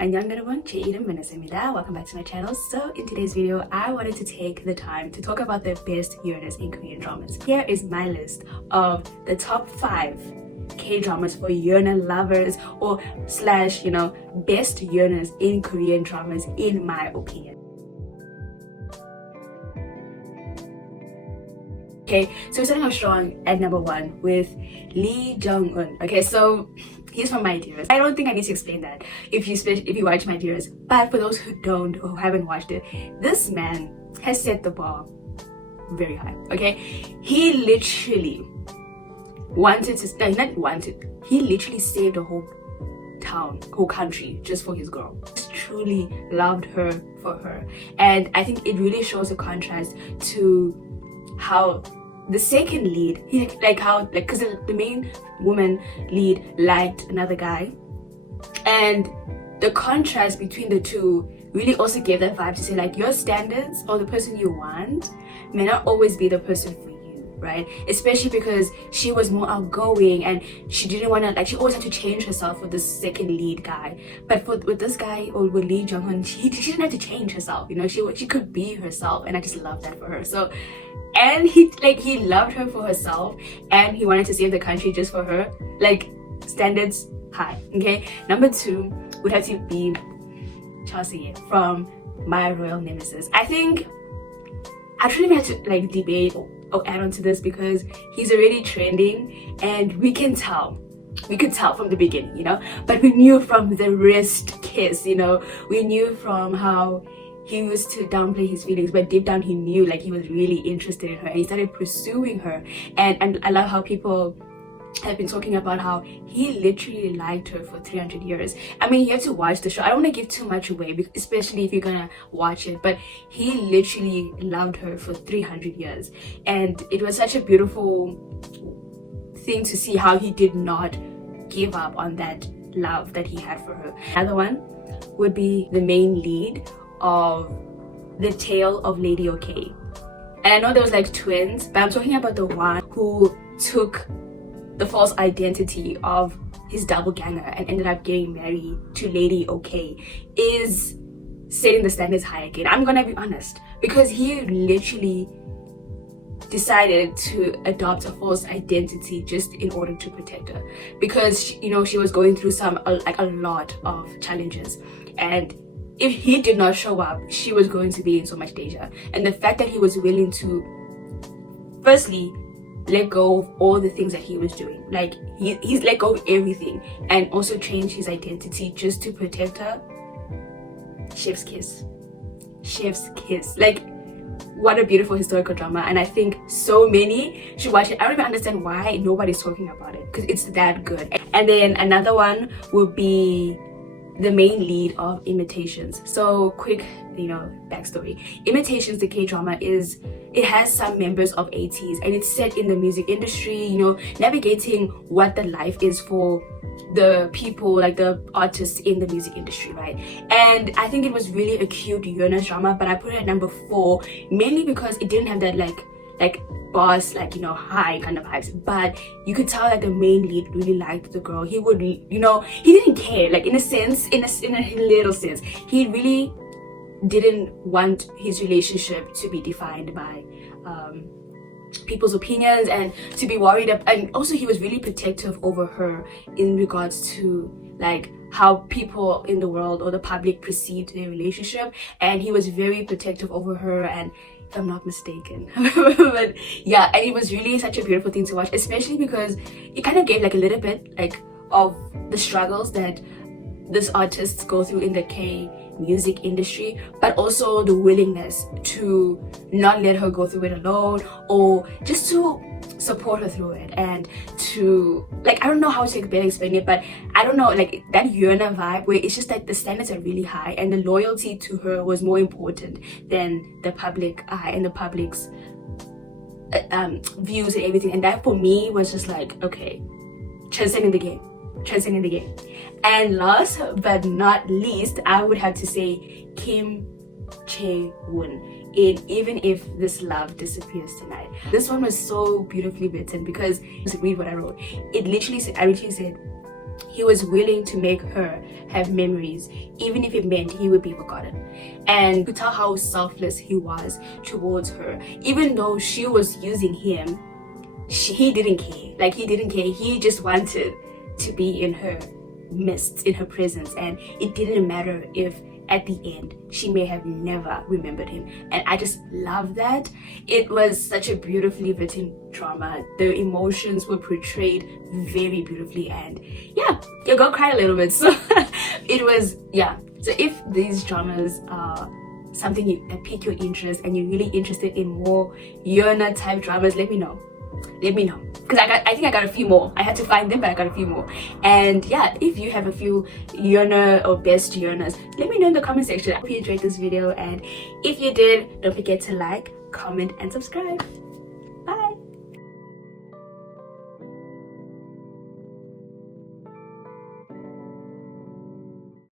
Welcome back to my channel. So in today's video, I wanted to take the time to talk about the best yearners in Korean dramas. Here is my list of the top 5 K-dramas for yearner lovers or slash, best yearners in Korean dramas in my opinion. Okay, so we're starting off strong at number 1 with Lee Jung-un. Okay, so he's from My Dearest. I don't think I need to explain that if you watch My Dearest, but for those who don't or who haven't watched it, this man has set the bar very high. Okay, he literally he literally saved a whole country just for his girl. Just truly loved her for her, and I think it really shows a contrast to how the second lead, because the main woman lead liked another guy, and the contrast between the two really also gave that vibe to say like your standards or the person you want may not always be the person for you, right? Especially because she was more outgoing and she didn't want to, she always had to change herself for this second lead guy. But with this guy, or with Lee Jung-hun, she didn't have to change herself, she could be herself, and I just love that for her. So, and he loved her for herself, and he wanted to save the country just for her. Standards high. Okay, number 2 would have to be Chelsea from My Royal Nemesis. I think I shouldn't even have to debate or add on to this because he's already trending, and we could tell from the beginning, but we knew from the wrist kiss, we knew from how he used to downplay his feelings, but deep down he knew he was really interested in her, and he started pursuing her. And I love how people have been talking about how he literally liked her for 300 years. I mean, you have to watch the show. I don't want to give too much away, especially if you're gonna watch it, but he literally loved her for 300 years, and it was such a beautiful thing to see how he did not give up on that love that he had for her. Another one would be the main lead of The Tale of Lady OK. And I know there was twins, but I'm talking about the one who took the false identity of his doppelganger and ended up getting married to Lady OK, is setting the standards high again. I'm gonna be honest, because he literally decided to adopt a false identity just in order to protect her, because she was going through a lot of challenges, and if he did not show up, she was going to be in so much danger. And the fact that he was willing to firstly let go of all the things that he was doing, he's let go of everything, and also change his identity just to protect her. Chef's kiss. What a beautiful historical drama, and I think so many should watch it. I don't even understand why nobody's talking about it, because it's that good. And then another one would be the main lead of Imitations. So quick backstory. Imitations, the K-drama, it has some members of ATs, and it's set in the music industry, navigating what the life is for the people, the artists in the music industry, right? And I think it was really a cute yearner drama, but I put it at number 4 mainly because it didn't have that boss high kind of vibes, but you could tell that the main lead really liked the girl. He would he didn't care, in a little sense, he really didn't want his relationship to be defined by people's opinions and to be worried and also he was really protective over her in regards to how people in the world or the public perceived their relationship, and he was very protective over her, and if I'm not mistaken. But yeah, and it was really such a beautiful thing to watch, especially because it kind of gave a little bit of the struggles that these artists go through in the K music industry, but also the willingness to not let her go through it alone, or just to support her through it, and to I don't know how to better explain it, but I don't know, that yearner vibe where it's just the standards are really high, and the loyalty to her was more important than the public eye and the public's views and everything. And that for me was just okay, transcending the game. And last but not least, I would have to say Kim Chae-woon in Even If This Love Disappears Tonight. This one was so beautifully written because, just read what I wrote. I literally said, he was willing to make her have memories, even if it meant he would be forgotten. And you could tell how selfless he was towards her. Even though she was using him, he didn't care. Like, he didn't care. He just wanted to be in her midst, in her presence. And it didn't matter if at the end she may have never remembered him. And I just love that. It was such a beautifully written drama. The emotions were portrayed very beautifully, and yeah, your girl cried a little bit. So it was, yeah. So if these dramas are something that pique your interest and you're really interested in more yearner type dramas, let me know. Because I think I got a few more. I had to find them, but I got a few more. And yeah, if you have a few yearner or best yearners, let me know in the comment section. I hope you enjoyed this video, and if you did, don't forget to like, comment, and subscribe.